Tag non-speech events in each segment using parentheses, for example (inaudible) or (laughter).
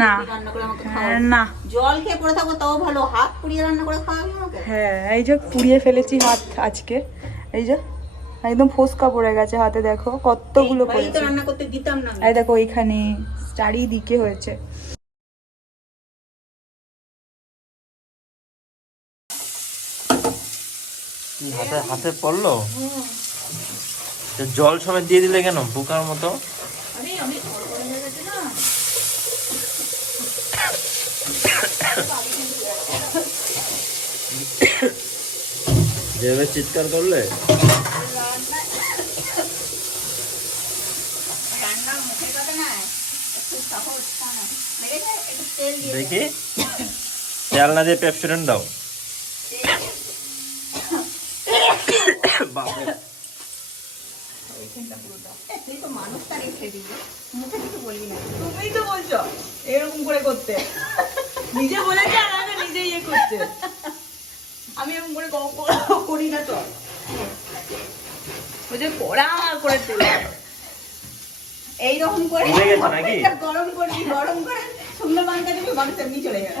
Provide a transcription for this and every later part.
না। হ্যাঁ, খাওয়াবি? না। জল খেয়ে পড়ে থাকব তাও ভালো। হাত পুড়িয়ে রান্না করে খাওয়াবি আমাকে? হ্যাঁ এই যে পুড়িয়ে ফেলেছি হাত আজকে। এই যে একদম ফোসকা পড়ে গেছে হাতে দেখো কতগুলো পড়েছে। রান্না করতে দিতাম না এই দেখো এইখানে চারিদিকে হয়েছে। হাতে হাতে পড়ল? তো জল সমেত দিয়ে দিলে কেন পোকার মতো আরে আমি কড়কড়ে হয়ে গেছে না যেভাবে চিৎকার করলে? দেখি। তেল না দিয়ে পেপসিডেন্ট দাও। বাপরে। এ, তো বলছো এরকম করে করতে। নিজে বলেছে আর নিজে ইয়ে করছে আমি এরকম করে করি না তো ওই যে কড়া করে তেল। এইরকম করে ভুলে গেছো নাকি? এটা গরম করবি গরম করে শুকনো দিবি মানুষ এমনি চলে যাবে।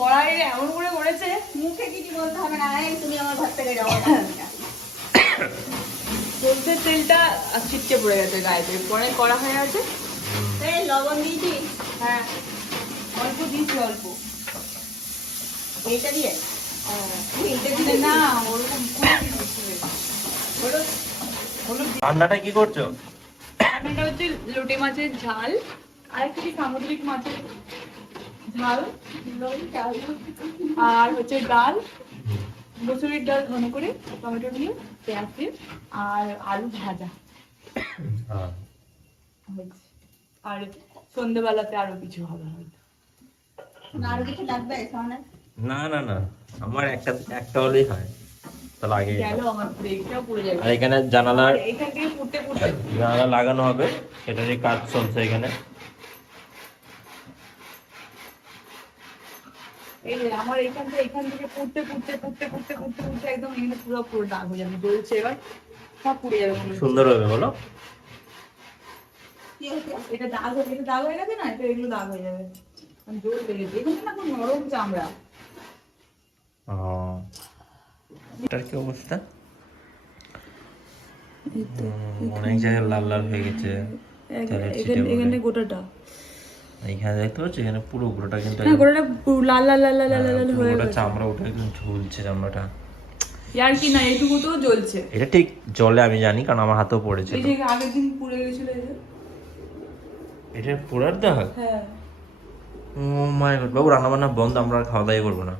কড়াই এমন করে করেছে মুখে কিছু বলতে হবে না এই তুমি আমার ঘর থেকে যাও। সর্ষের তেলটা ছিটকে পড়ে গেছে গায়েতে পরে করা হয়ে আছে। এই লবণ দিয়েছি। হ্যাঁ। অল্প দিয়েছি অল্প। এইটা দিয়ে? রান্নাটা কি করছ? এটা হচ্ছে লোটে মাছের ঝাল আর একটা সামুদ্রিক মাছের ঝাল আর হচ্ছে ডাল মুসুরির ডাল ঘন করে টমেটো দিয়ে পেঁয়াজ দিয়ে আর আলু ভাজা। হ্যাঁ। আর সন্ধ্যেবেলাতে আরও কিছু হবে হয়তো। না আরও কিছু লাগবে সামনে না না না আমার একটা একটা হলেই হয়। তাহলে আগে আর এখানে জানালার ফুটতে জানালা লাগানো হবে এটারই কাজ চলছে এখানে। এই আমার এইখান থেকে এইখান থেকে পুড়তে পুড়তে পুড়তে পুড়তে পুড়তে পুড়তে একদম এখানে পুরো পুরো দাগ হয়ে যাবে এবার। সব পুড়ে যাবে মনে সুন্দর হবে বলো। এটা দাগ হয়ে এটা দাগ হয়ে গেছে না? এটা এগুলো দাগ হয়ে যাবে। মানে জোর লেগেছে এখানে না নরম চামড়া। এটার কি অবস্থা? অনেক জায়গায় লাল লাল হয়ে গেছে। পড়ে। গোটাটা। এইখানে দেখতে পাচ্ছ? এখানে পুরো পুরোটা কিন্তু হ্যাঁ গোটাটা লাল লাল লাল লাল লাল হ্যাঁ, হয়ে গেছে। চামড়া উঠে একদম ঝুলছে চামড়াটা। আর কি না এইটুকু তো জ্বলছে। এটা ঠিক জলে আমি জানি কারণ আমার হাতেও পড়েছে এই যে আগের দিন পুড়ে গেছিল এটা পোড়ার দাগ হ্যাঁ। ও মাই গড বাবু রান্না বান্না বন্ধ আমরা খাওয়া দাওয়া করব না।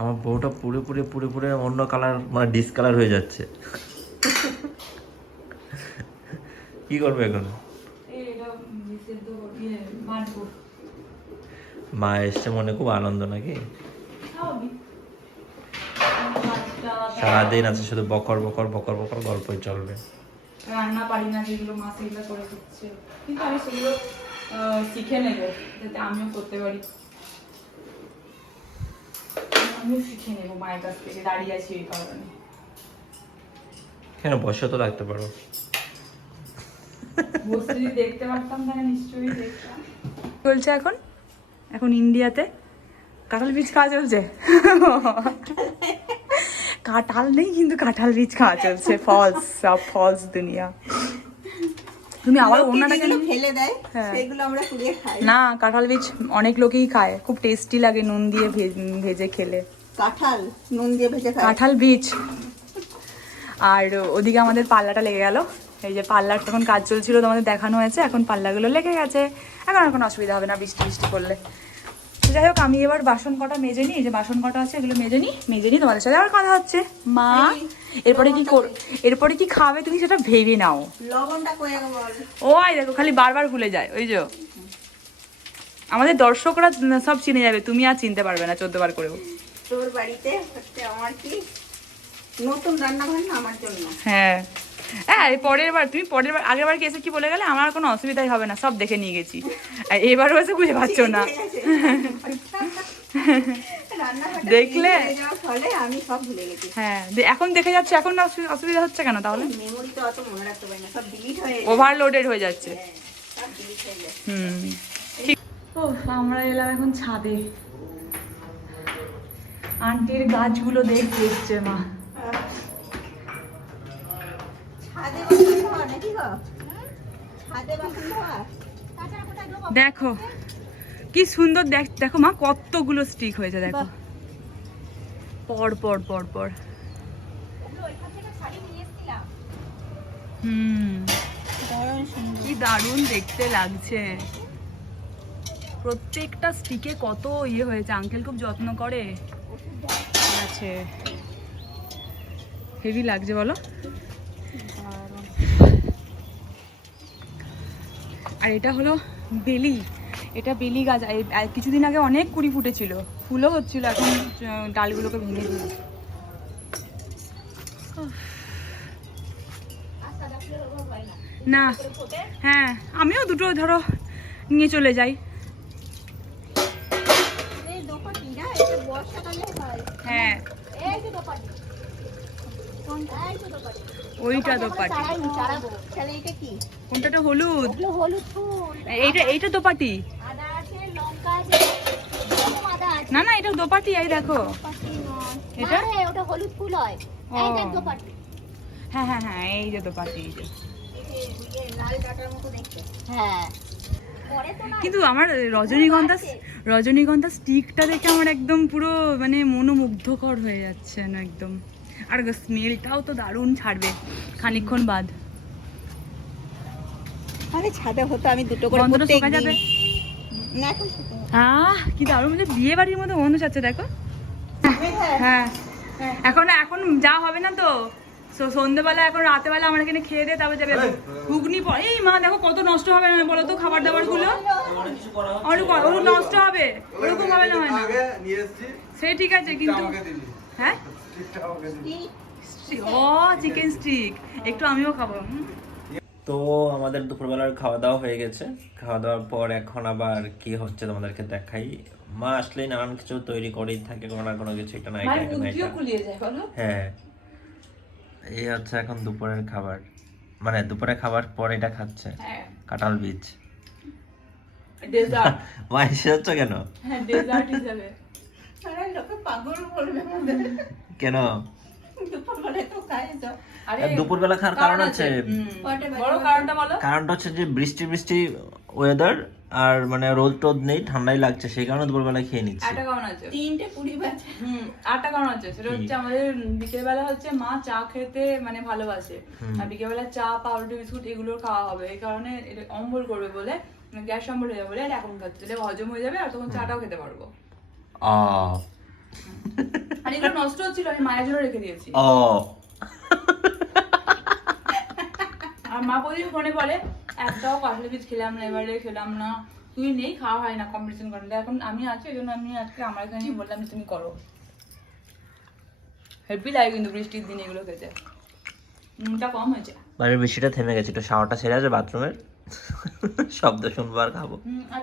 আমার বউটা পুড়ে পুড়ে পুড়ে পুড়ে অন্য কালার মানে ডিসকালার হয়ে যাচ্ছে। কি করবে এখন? ইয়ে মা এসছে মনে খুব আনন্দ নাকি? সারাদিন আছে শুধু বকর বকর বকর বকর গল্পই চলবে। রান্না পারি না যেগুলো মা সেগুলো করে দিচ্ছে। কিন্তু আমি সেগুলো শিখে নেব যাতে আমিও করতে পারি। আমিও শিখে নেব মায়ের কাছ থেকে দাঁড়িয়ে আছি এই কারণে। কেন? বসে তো রাখতে পারো। বসে যদি দেখতে পারতাম তাহলে নিশ্চয়ই দেখতাম। চলছে এখন? এখন ইন্ডিয়াতে? কাঁঠাল বীজ খাওয়া চলছে? কাঁঠাল নেই কিন্তু কাঁঠাল বীজ খাওয়া চলছে। ফলস সব ফলস দুনিয়া। তুমি আবার অন্যটাকে ফেলে দেয় হ্যাঁ। সেগুলো আমরা কুড়িয়ে খাই। না কাঁঠাল বীজ অনেক লোকেই খায়। খুব টেস্টি লাগে নুন দিয়ে ভেজে খেলে। কাঁঠাল নুন দিয়ে ভেজে খায়। কাঁঠাল বীজ। আর ওদিকে আমাদের পাল্লাটা লেগে গেল। এই যে পাল্লার তখন কাজ চলছিল তোমাদের দেখানো হয়েছে এখন পাল্লাগুলো লেগে গেছে। এখন আর কোনো অসুবিধা হবে না বৃষ্টি বৃষ্টি করলে যাই হোক আমি এবার বাসন কটা মেজে নিই যে বাসন কটা আছে এগুলো মেজে নিই মেজে নিই তোমাদের সাথে আবার কথা হচ্ছে। মা এরপরে কি কর এরপরে কি খাবে তুমি সেটা ভেবে নাও। ও আই দেখো খালি বারবার ভুলে যায় ওই যে। আমাদের দর্শকরা সব চিনে যাবে তুমি আর চিনতে পারবে না চোদ্দ বার করেও। তোর বাড়িতে আমার কি? নতুন রান্নাঘর না আমার জন্য? হ্যাঁ। হ্যাঁ পরের বার, তুমি পরের বার, আগের বার এসে কি বলে গেলে? আমার কোনো অসুবিধাই হবে না, সব দেখে নিয়ে গেছি। আর এবারও এসে বুঝে পাচ্ছ না। দেখলে? হয়ে আমি সব ভুলে গেছি হ্যাঁ এখন দেখে যাচ্ছে, এখন অসু- অসুবিধা হচ্ছে কেন তাহলে? সব ডিলিট হয়ে ওভারলোডেড হয়ে যাচ্ছে। হ্যাঁ। এই যে হুম আমরা এলাম এখন ছাদে। আন্টির গাছগুলো দেখতে এসছে মা ছাদে বাসন ধোয়া নাকি গো ছাদে বাসন ধোয়া দেখো কি সুন্দর দেখ দেখো মা কতগুলো স্টিক হয়েছে দেখো। পর পর পর পর। হুম। কি দারুণ দেখতে লাগছে। প্রত্যেকটা স্টিকে কত ইয়ে হয়েছে আঙ্কেল খুব যত্ন করে। আছে। হেভি লাগছে বলো। আর এটা হলো বেলি। এটা বেলি গাছ। কিছুদিন আগে অনেক কুড়ি ফুটেছিল। ফুলও হচ্ছিল এখন ডালগুলোকে ভেঙে দিল না হ্যাঁ আমিও দুটো ধরো নিয়ে চলে যাই। হয়। দোপাটি কোনটা ওইটা দোপাটি চারাই চারাবো তাহলে এটা কি? কোনটাটা? হলুদ। এইটা এইটা দোপাটি। না না এটা দোপাটি এই দেখো। এটা? ওটা হলুদ ফুল হয়। হ্যাঁ হ্যাঁ হ্যাঁ এই যে দোপাটি এই যে। হ্যাঁ। কিন্তু আমার রজনীগন্ধা রজনীগন্ধা স্টিকটা দেখে আমার একদম পুরো মানে মনোমুগ্ধকর হয়ে যাচ্ছে না একদম। আর স্মেলটাও তো দারুণ ছাড়বে খানিকক্ষণ বাদ। আরে ছাদে হতো আমি দুটো করে প্রত্যেক যাবে? না এখন আহ কি দারুণ মানে বিয়ে বাড়ির মতো গন্ধ যাচ্ছে দেখো। হ্যাঁ হ্যাঁ এখন এখন যা হবে না তো। সো- সন্ধ্যেবেলা এখন রাতেবেলা আমরা এখানে খেয়ে দিয়ে তারপর যাবে। ঘুগনি পরে এই মা দেখো কত নষ্ট হবে না বলো তো খাবার দাবারগুলো ওরকম নষ্ট হবে। ওরকম হবে না হয় না। সে ঠিক আছে কিন্তু হ্যাঁ? ও চিকেন স্টিক একটু আমিও খাব তো আমাদের দুপুরবেলার খাওয়া দাওয়া হয়ে গেছে। খাওয়া দাওয়ার পর এখন আবার কি হচ্ছে তোমাদেরকে দেখাই। মা আসলেই নানান কিছু তৈরি করেই থাকে কোনো না কোনো কিছু না এটা না এটা। বলো। হ্যাঁ এই হচ্ছে এখন দুপুরের খাবার। মানে দুপুরে খাবার পর এটা খাচ্ছে। হ্যাঁ। কাঁঠাল বীজ। ডেজার্ট (laughs) মা এসে হচ্ছে কেন? হ্যাঁ ডেজার্ট হিসাবে। পাগল বলবে আমাদের। কেন? দুপুরবেলায় তো খাই তো আরে দুপুরবেলা খাওয়ার কারণ আছে কারণটা হচ্ছে যে বৃষ্টি বৃষ্টি ওয়েদার আর মানে রোদ টোদ নেই ঠান্ডাই লাগছে সেই কারণে দুপুরবেলা খেয়ে নিচ্ছি। একটা কারণ আছে। তিনটে কুড়ি বাজে। হুম আরেকটা কারণ আছে। সেটা হচ্ছে আমাদের বিকেলবেলা হচ্ছে মা চা খেতে মানে ভালোবাসে। আর বিকেলবেলা চা পাউরুটি বিস্কুট এগুলো খাওয়া হবে। এই কারণে এটা অম্বল করবে বলে গ্যাস অম্বল হয়ে যাবে বলে এটা এখন খাচ্ছে। হজম হয়ে যাবে আর তখন চাটাও খেতে পারব। ও আর এগুলো নষ্ট হচ্ছিল আমি মায়ের জন্য রেখে দিয়েছি। ও। আর মা প্রতিদিন ফোনে বলে একটাও কাঁঠালি বীজ খেলাম না এবারে খেলাম না। তুই নেই খাওয়া হয় না কম্পিটিশন করেন এখন আমি আছি এই জন্য আমি আজকে আমার এখানে বললাম যে তুমি করো। হেভি লাগে কিন্তু বৃষ্টির দিন এগুলো খেতে। নুনটা কম হয়েছে। বাড়ির বৃষ্টিটা থেমে গেছে একটু শাওয়ারটা ছেড়ে আছে বাথরুমের শব্দ শুনব আর খাব।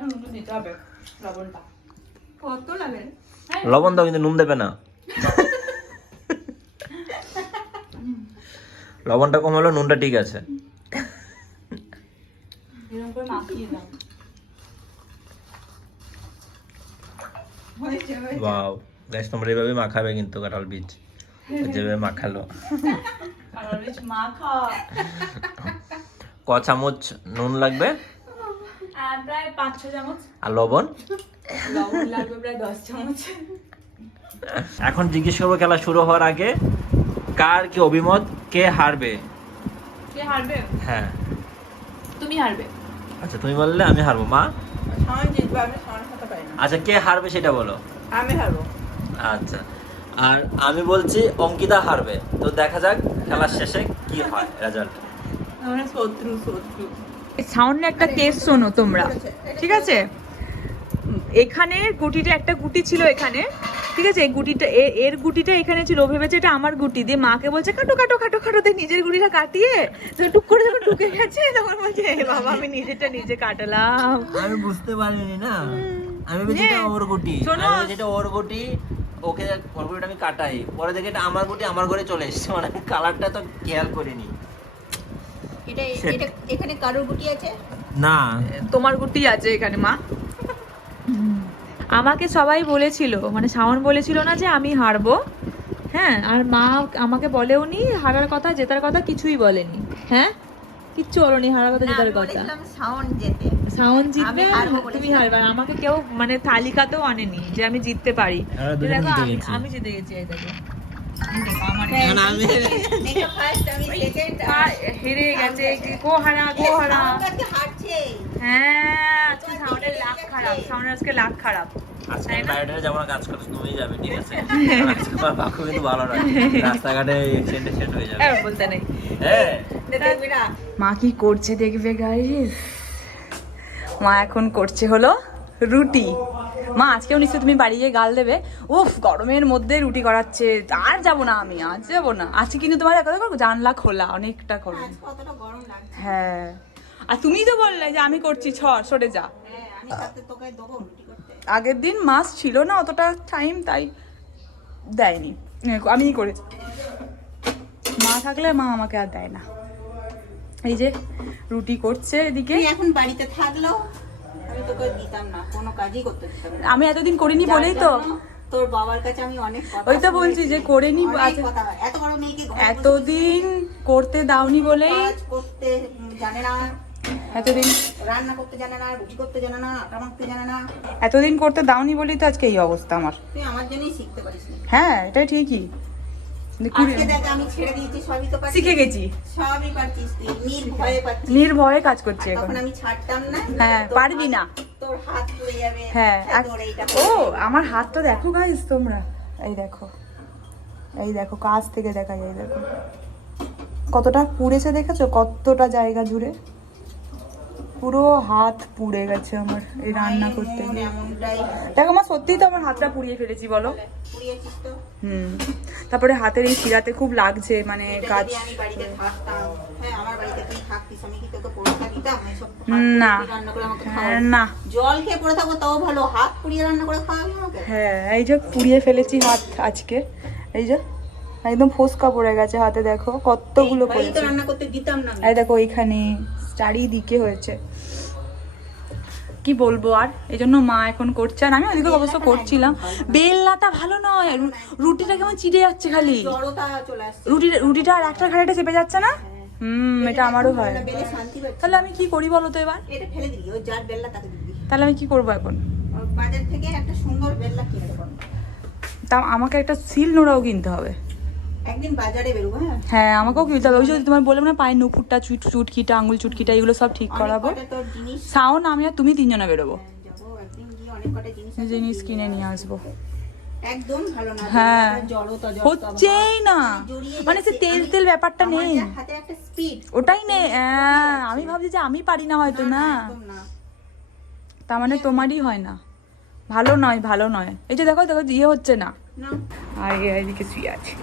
নুন দিতে হবে লবণটা। কত লাগে? লবণ দাও কিন্তু নুন দেবে না। লবণটা কম হলো নুনটা ঠিক আছে। বাও গ্যাস তোমরা এইভাবে মাখাবে কিন্তু কাঁঠাল বীজ। যেভাবে মাখালো। ক চামচ নুন লাগবে? আর প্রায় পাঁচ ছ চামচ। আর লবণ? লবণ লাগবে প্রায় দশ চামচ। এখন জিজ্ঞেস করব খেলা শুরু হওয়ার আগে কার কি অভিমত কে হারবে? কে হারবে? হ্যাঁ। তুমি হারবে। আচ্ছা তুমি বললে আমি হারবো। মা? সমান জিতবো আমি সমান হতে পারি না। আচ্ছা কে হারবে সেটা বলো। আমি হারবো। আচ্ছা। আর আমি বলছি অঙ্কিতা হারবে। তো দেখা যাক খেলার শেষে কি হয় রেজাল্ট আমরা শত্রু শত্রু। সাউন্ডে একটা কেস শোনো তোমরা। ঠিক আছে? এখানে গুটিটা একটা গুটি ছিল এখানে। ঠিক আছে? এই গুটিটা এর গুটিটা এখানে ছিল। ভেবেছে এটা আমার গুটি। দিয়ে মাকে বলছে কাটো কাটো কাটো কাটো দিয়ে নিজের গুটিটা কাটিয়ে। টুক করে যখন ঢুকে গেছে তখন বলছে "এ বাবা আমি নিজেরটা নিজে কাটালাম। আমি বুঝতে পারিনি না। আমি ভেবেছি এটা ওর গুটি। শোনো। এটা ওর গুটি। ওকে ওর গুটিটা আমি কাটাই। পরে দেখে এটা আমার গুটি আমার ঘরে চলে এসেছে। মানে কালারটা তো খেয়াল করিনি। এটা (laughs) এটা এখানে কারোর গুটি আছে? না। তোমার গুটি আছে এখানে মা। আমাকে সবাই বলেছিল মানে শাওন বলেছিল না যে আমি হারবো। হ্যাঁ আর মা আমাকে বলেও নি হারার কথা জেতার কথা কিছুই বলেনি। হ্যাঁ? কিচ্ছু বলনি হারার কথা জেতার কথা। শাওন জিতবে আর তুমি হারবে আমাকে কেউ মানে তালিকাতেও আনেনি যে আমি জিততে পারি। জিতে। আমি জিতে গেছি হ্যাঁ, হেরে গেছে গো হারা গো হারা হ্যাঁ আজকে সাউন্ডের লাখ খারাপ সাউন্ডের আজকে লাখ খারাপ। আজকে বাইরে যেমন কাজ করছ তুমি যাবে ঠিক আছে? (laughs) আজকে তোমার বাক্য কিন্তু ভালো নয় রাস্তাঘাটে এক্সিডেন্ট এক্সিডেন্ট হয়ে যাবে। বলতে নেই। হ্যাঁ। মা কি করছে দেখবে গাইস মা এখন করছে হলো রুটি। মা আজকেও নিশ্চয় তুমি বাড়ি গিয়ে গাল দেবে। উফ গরমের মধ্যে রুটি করাচ্ছে আর যাব না আমি আজ যাব না। আজকে কিন্তু তোমার একটা দেখো জানলা খোলা অনেকটা লাগছে। হ্যাঁ। আর তুমি তো বললে যে আমি করছি ছ সরে যা। হ্যাঁ আগের দিন মাস ছিল না অতটা টাইম তাই দেয়নি। আমিই করেছি মা থাকলে মা আমাকে আর দেয় না। এই যে রুটি করছে এদিকে। এখন বাড়িতে থাকলেও আমি তোকে দিতাম না কোনো কাজই করতে দিতাম না। আমি এতদিন করিনি বলেই তো। তোর বাবার কাছে আমি অনেক ওই তো বলছি যে করে নি, অনেক আচ্ছা। কথা। এত বড় মেয়েকে এতদিন করতে দাওনি বলেই। করতে জানে না। এতদিন। রান্না করতে জানে না রুটি করতে জানে না আটা মাখতে জানে না। এতদিন করতে দাওনি বলেই তো আজকে এই অবস্থা আমার। তুই আমার জন্যই শিখতে পারিস হ্যাঁ এটাই ঠিকই। শিখে গেছি। নির্ভয়ে কাজ করছি এখন। আমি ছাড়তাম না। হ্যাঁ, পারবি না। হ্যাঁ হ্যাঁ, ও আমার হাতটা দেখো গাইস তোমরা। এই দেখো। এই দেখো কাছ থেকে দেখা যায় দেখো। কতটা পুড়েছে দেখেছ? কতটা জায়গা জুড়ে। পুরো হাত পুড়ে গেছে আমার এই রান্না করতে দেখো আমার সত্যিই তো আমার হাতটা পুড়িয়ে ফেলেছি বলো। হুম। তারপরে হাতের এই শিরাতে খুব লাগছে মানে কাজ। হ্যাঁ না। হ্যাঁ? না। জল খেয়ে পড়ে থাকব তাও ভালো। হাত পুড়িয়ে রান্না করে খাওয়াবি হ্যাঁ এই যে পুড়িয়ে ফেলেছি হাত আজকে। এই যে একদম ফোসকা পড়ে গেছে হাতে দেখো। কতগুলো পড়েছে। রান্না করতে দিতাম না এই দেখো চারিদিকে হয়েছে। কি বলব আর? এই জন্য মা এখন করছে। আর আমি ওইদিকে অবশ্য করছিলাম। বেলনাটা ভালো নয়। রুটিটা কেমন চিড়ে যাচ্ছে খালি। রুটি রুটিটা আর একটা ঘাড়িটা চেপে যাচ্ছে না? হুম এটা আমারও হয়। তাহলে আমি কি করি বলো তো এবার? তাহলে আমি কি করব এখন? বাজার থেকে একটা সুন্দর বেল্লা কিনে দেবো তা আমাকে একটা সিল নোড়াও কিনতে হবে। একদিন বাজারে বেরোবো হ্যাঁ? হ্যাঁ আমাকেও কিনতে হবে। ওই যে তোমার বললাম না পায়ের নুপুরটা চুট চুটকিটা আঙুল চুটকিটা এগুলো সব ঠিক করাবো। তোর আমি আর তুমি তিনজনে বেরোবো। হ্যাঁ, জিনিস কিনে নিয়ে আসব। একদম ভালো না হ্যাঁ। হচ্ছেই না। মানে সে তেল তেল ব্যাপারটা নেই। হাতে একটা স্পিড ওটাই নেই। হ্যাঁ, আমি ভাবছি যে আমি পারি না হয়তো না তার মানে তোমারই হয় না। ভালো নয় ভালো নয়। এই যে দেখো দেখো ইয়ে হচ্ছে না। আর এদিকে শুয়ে আছে।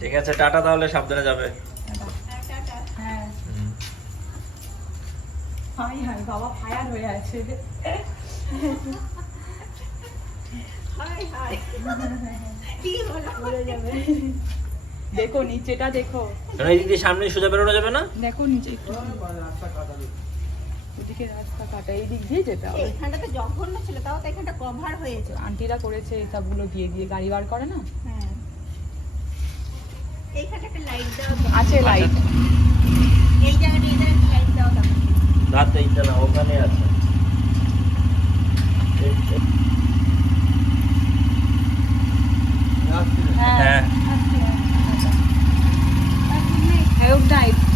ঠিক আছে টাটা তাহলে সাবধানে যাবে। হ্যাঁ। হাই হাই বাবা ফায়ার হয়ে আছে। হাই হাই। কি হলো দেখো নিচেটা দেখো। সামনে সোজা বেরোনো যাবে না? দেখো নিচে একটু। ওদিকে রাস্তা কাটা এই দিক দিয়ে যেতে হবে। এইখানটাতে জঘন্য ছিল তাও তো এখানটা কভার হয়েছে। আন্টিরা করেছে এই সবগুলো দিয়ে দিয়ে গাড়ি বার করে না? হ্যাঁ। এইখানটা একটা লাইট দেওয়া আছে লাইট এই জায়গাটা এদের একটা লাইট দেওয়া দরকার রাতে এইটা না ওখানে আছে। হ্যাঁ। হ্যাঁ। হ্যাঁ ওটাই তো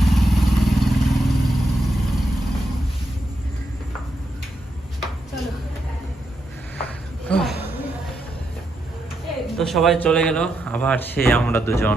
সবাই চলে গেল আবার সে আমরা দুজন।